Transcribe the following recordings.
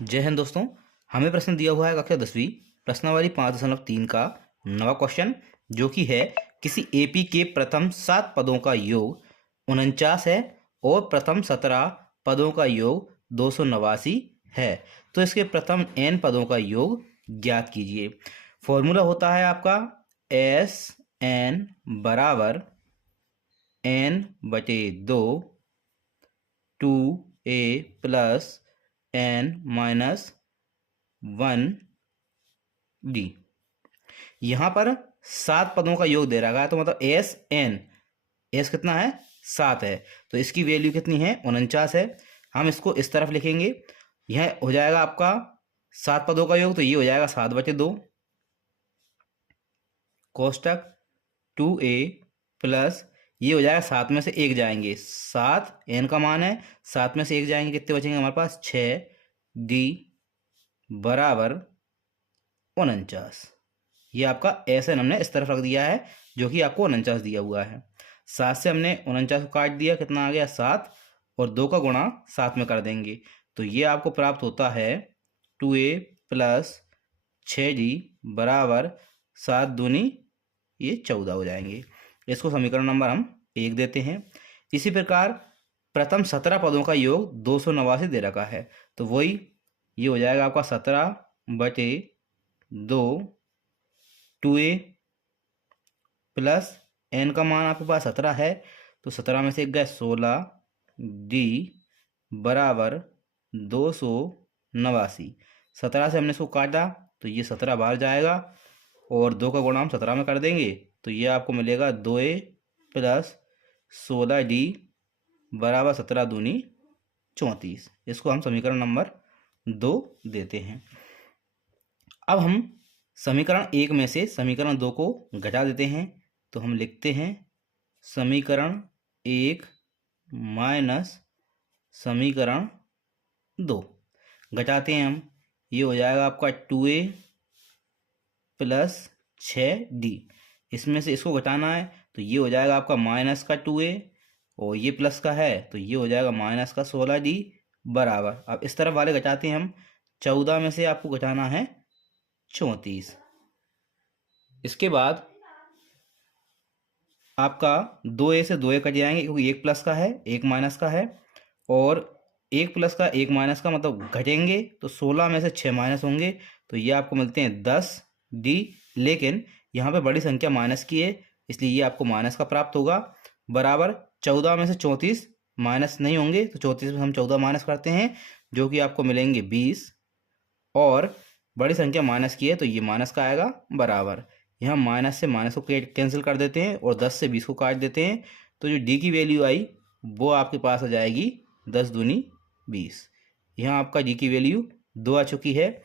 जय हिंद दोस्तों। हमें प्रश्न दिया हुआ है कक्षा 10वीं प्रश्नावली 5.3 का नवा क्वेश्चन, जो कि है किसी एपी के प्रथम 7 पदों का योग 49 है और प्रथम 17 पदों का योग 289 है। तो इसके प्रथम n पदों का योग ज्ञात कीजिए। फॉर्मूला होता है आपका एस एन बराबर n/2 2a प्लस n-1d। यहाँ पर 7 पदों का योग दे रखा है, तो मतलब एस कितना है, 7 है। तो इसकी वैल्यू कितनी है, 49 है। हम इसको इस तरफ लिखेंगे, यह हो जाएगा आपका 7 पदों का योग, तो ये हो जाएगा 7/2 कोष्टक 2a प्लस ये हो जाएगा 7 में से 1 जाएंगे, 7 n का मान है, 7 में से 1 जाएंगे, कितने बचेंगे हमारे पास, 6d बराबर 49। ये आपका एन हमने इस तरफ रख दिया है, जो कि आपको 49 दिया हुआ है। 7 से हमने 49 को काट दिया, कितना आ गया 7, और 2 का गुणा 7 में कर देंगे, तो ये आपको प्राप्त होता है 2a प्लस 6d बराबर 7 दूनी ये 14 हो जाएंगे। इसको समीकरण नंबर हम 1 देते हैं। इसी प्रकार प्रथम 17 पदों का योग 289 दे रखा है, तो वही ये हो जाएगा आपका 17/2 2a प्लस n का मान आपके पास 17 है, तो 17 में से 1 गए 16d बराबर 289। 17 से हमने इसको काटा, तो ये 17 बाहर जाएगा और 2 का गुणा हम 17 में कर देंगे, तो ये आपको मिलेगा 2a प्लस 16d बराबर 17 दूनी 34। इसको हम समीकरण नंबर 2 देते हैं। अब हम समीकरण 1 में से समीकरण 2 को घटा देते हैं, तो हम लिखते हैं समीकरण 1 माइनस समीकरण 2। घटाते हैं हम, ये हो जाएगा आपका 2a प्लस 6d। इसमें से इसको घटाना है, तो ये हो जाएगा आपका माइनस का 2a और ये प्लस का है, तो ये हो जाएगा माइनस का 16d बराबर। अब इस तरफ वाले घटाते हैं हम, 14 में से आपको घटाना है 34। इसके बाद आपका 2a से 2a कट जाएंगे, क्योंकि 1 प्लस का है 1 माइनस का है, और 1 प्लस का 1 माइनस का मतलब घटेंगे, तो 16 में से 6 माइनस होंगे, तो ये आपको मिलते हैं 10d। लेकिन यहाँ पे बड़ी संख्या माइनस की है, इसलिए ये आपको माइनस का प्राप्त होगा, बराबर 14 में से 34 माइनस नहीं होंगे, तो 34 में हम 14 माइनस करते हैं, जो कि आपको मिलेंगे 20, और बड़ी संख्या माइनस की है, तो ये माइनस का आएगा बराबर। यहाँ माइनस से माइनस को कैंसिल कर देते हैं और 10 से 20 को काट देते हैं, तो जो डी की वैल्यू आई वो आपके पास आ जाएगी 10 दूनी 20। यहाँ आपका डी की वैल्यू 2 आ चुकी है।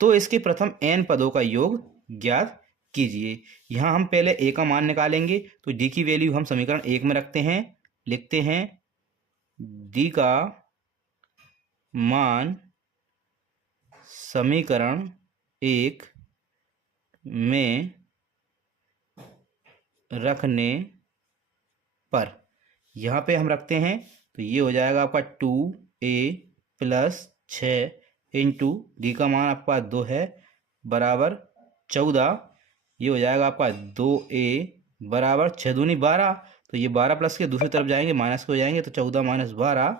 तो इसके प्रथम n पदों का योग ज्ञात कीजिए। यहाँ हम पहले a का मान निकालेंगे, तो d की वैल्यू हम समीकरण 1 में रखते हैं, लिखते हैं d का मान समीकरण 1 में रखने पर यहाँ पे हम रखते हैं, तो ये हो जाएगा आपका 2a प्लस 6 इंटू डी का मान आपका 2 है बराबर 14। ये हो जाएगा आपका 2a बराबर 6 दूनी 12, तो ये 12 प्लस के दूसरी तरफ जाएंगे, माइनस के हो जाएंगे, तो 14 माइनस 12,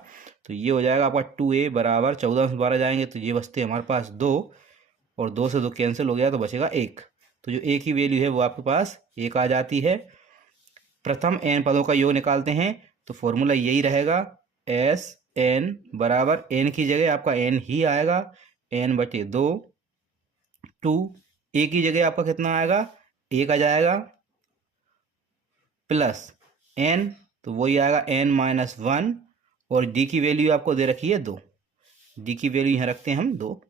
तो ये हो जाएगा आपका 2a बराबर 14 से 12 जाएंगे, तो ये बचते हमारे पास 2, और 2 से 2 कैंसिल हो गया, तो बचेगा 1। तो जो a की वैल्यू है वो आपके पास 1 आ जाती है। प्रथम n पदों का योग निकालते हैं, तो फॉर्मूला यही रहेगा एस एन बराबर n की जगह आपका n ही आएगा, n/2 2 a की जगह आपका कितना आएगा, 1 आ जाएगा, प्लस n, तो वही आएगा n-1, और d की वैल्यू आपको दे रखी है 2, d की वैल्यू यहाँ रखते हैं हम 2।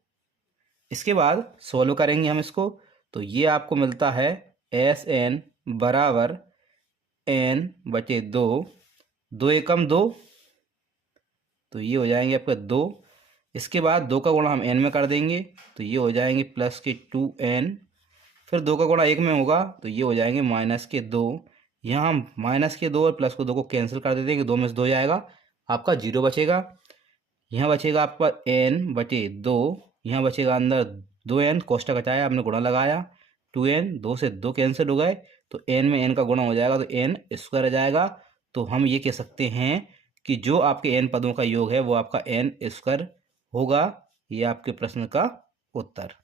इसके बाद सोल्व करेंगे हम इसको, तो ये आपको मिलता है एस एन बराबर n/2, 2 एकम 2, तो ये हो जाएंगे आपका 2। इसके बाद 2 का गुणा हम n में कर देंगे, तो ये हो जाएंगे प्लस के 2n, फिर 2 का गुणा 1 में होगा, तो ये हो जाएंगे माइनस के 2। यहाँ हम माइनस के 2 और प्लस को 2 को कैंसिल कर देते हैं, कि 2 में से 2 जाएगा, आपका 0 बचेगा। यहाँ बचेगा आपका n बटे 2, यहाँ बचेगा अंदर 2n, कोष्टक हटाया, आपने गुणा लगाया, 2n, 2 से 2 कैंसिल हो गए, तो n में n का गुणा हो जाएगा, तो n स्क्वायर आ जाएगा। तो हम ये कह सकते हैं कि जो आपके n पदों का योग है वो आपका n स्क्वायर होगा। ये आपके प्रश्न का उत्तर।